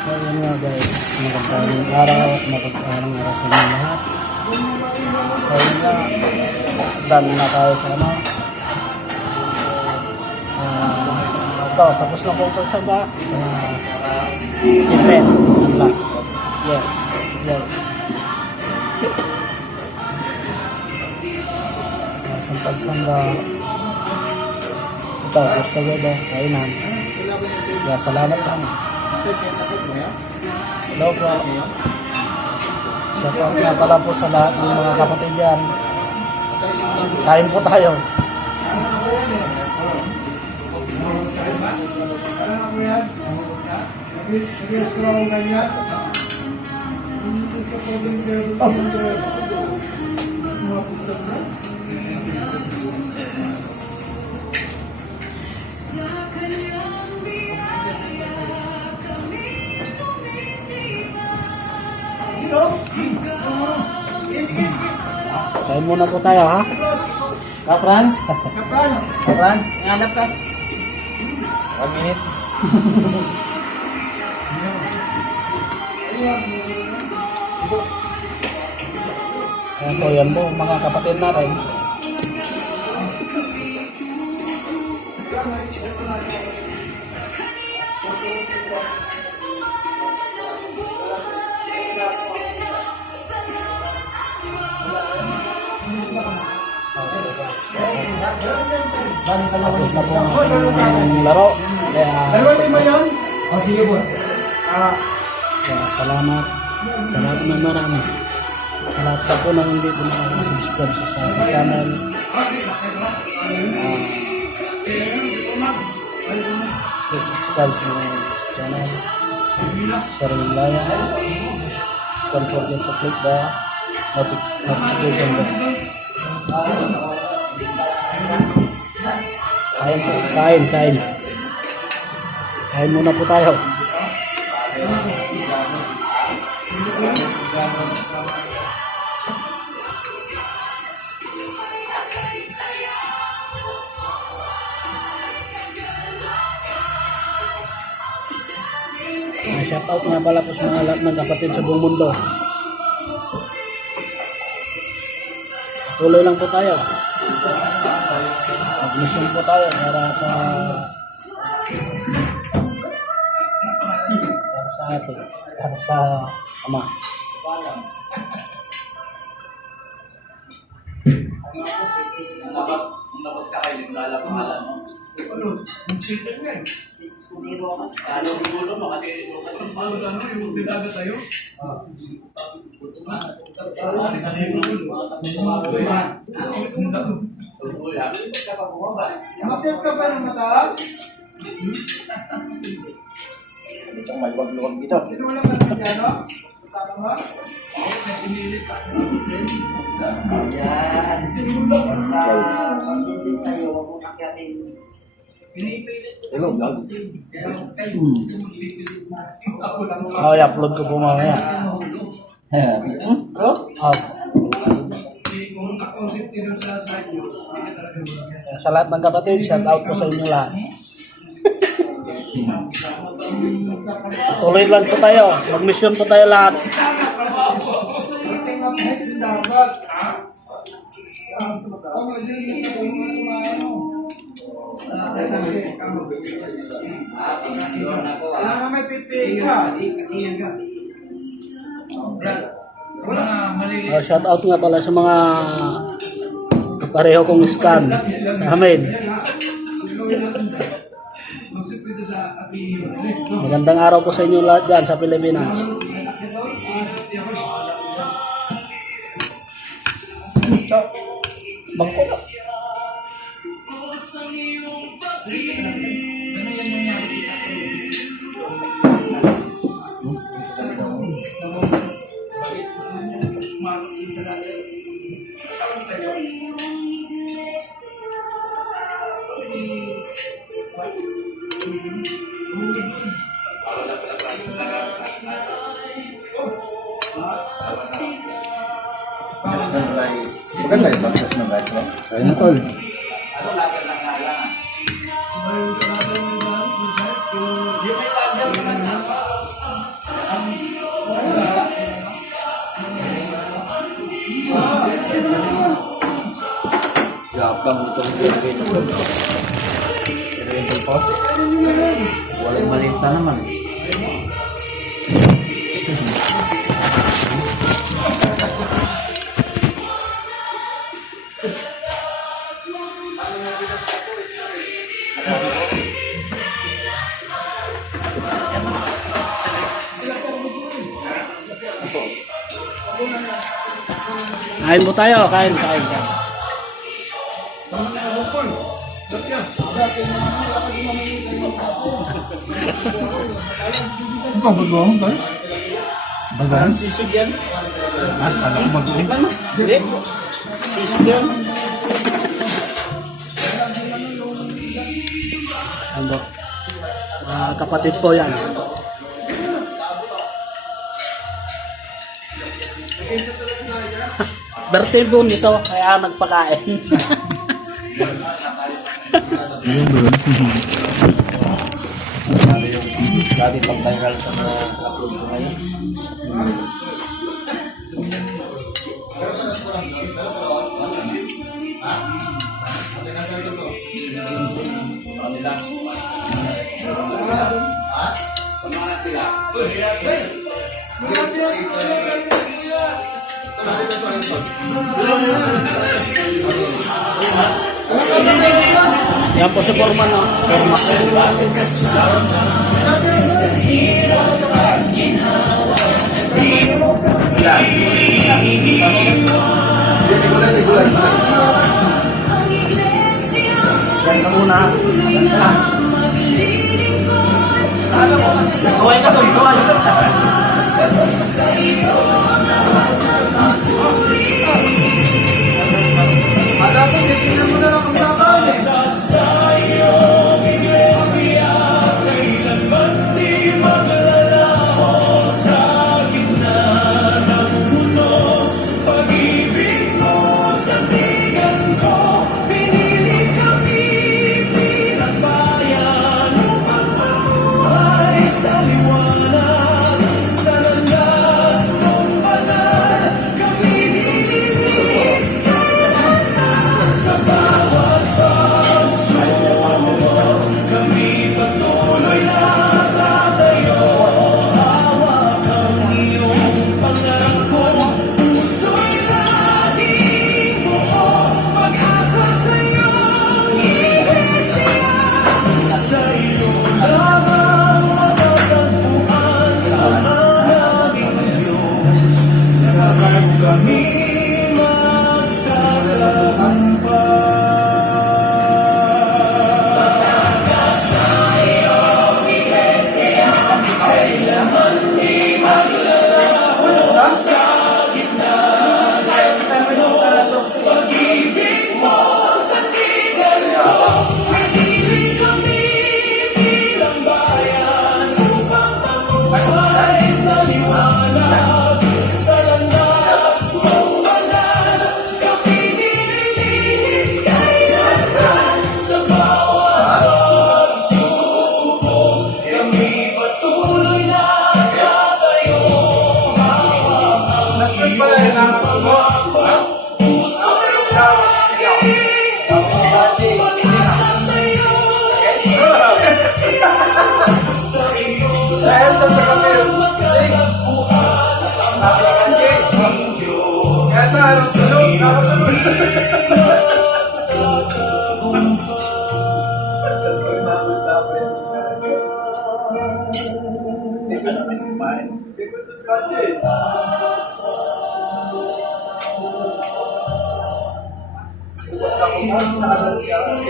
So yun nga guys, magandang araw at magandang araw sa inyo lahat. So yun nga, dami na tayo sa ano. Ito, tapos na po ito sa ba? Chipen, unlock. Yes, yes. Sampag-samba. Ito, ito ganda, kainan. Kaya salamat sa ano. Hello po. Shoutout nga pala po sa lahat ng mga kapatid yan. Kain po tayo. Kain muna po tayo, ha? Ka-Franz? Ka-Franz? Ihanap ka? 1 minute. Ayan po, yan po mga kapatid natin. Tapos na po ang laro. Sige po. Kaya salamat. Salamat na marami. Sa lahat pa po na hindi po nakakasubscribe sa channel. Please subscribe sa channel. Share and like. Don't forget to click the notification bell. Kain. Kain muna po tayo. Shoutout nga pala po sa mga lahat ng kapatid sa buong mundo. Tuloy lang po tayo. Mag-mission po tayo para sa atin, para sa ama. Umakyat ka ba ng mataas? Itong may wag-luwag dito. Ito wala ka ng piano? Kasama mo? Yan. Basta pag-intin sa'yo, huwag mong akyatin. Hello, vlog. I-upload ko po mamaya. Sa lahat ng kapatid, shout out po sa inyo lahat. Tuloy lang po tayo. Mag-mission po tayo lahat. Wala na may pipi ka. Shout out nga pala sa mga pareho kong scan sa amin. Magandang araw po sa inyo lahat dyan sa Pilipinas. Bangko na. National rice. Maganda yung national rice, no? Ayun na tol. Pero yung po. Walang maliit na naman. Kain po tayo, kain. Ikaw, bagoong ba? Bagoong? Sisig yan. Alam ko bagoong. Hindi. Sisig yan. Ano? Mga kapatid po yan. Birthday po nito, kaya nagpakain. Dati pag-viral ka na sa upload ko ngayon. Yan po si Forman, no? Forman. Yan ka muna. Kaway ka to, kaway. Dapat titignan mo na lang ang laban eh. Dahil doon sa kami kasi kaya sa harap tulog nakatulog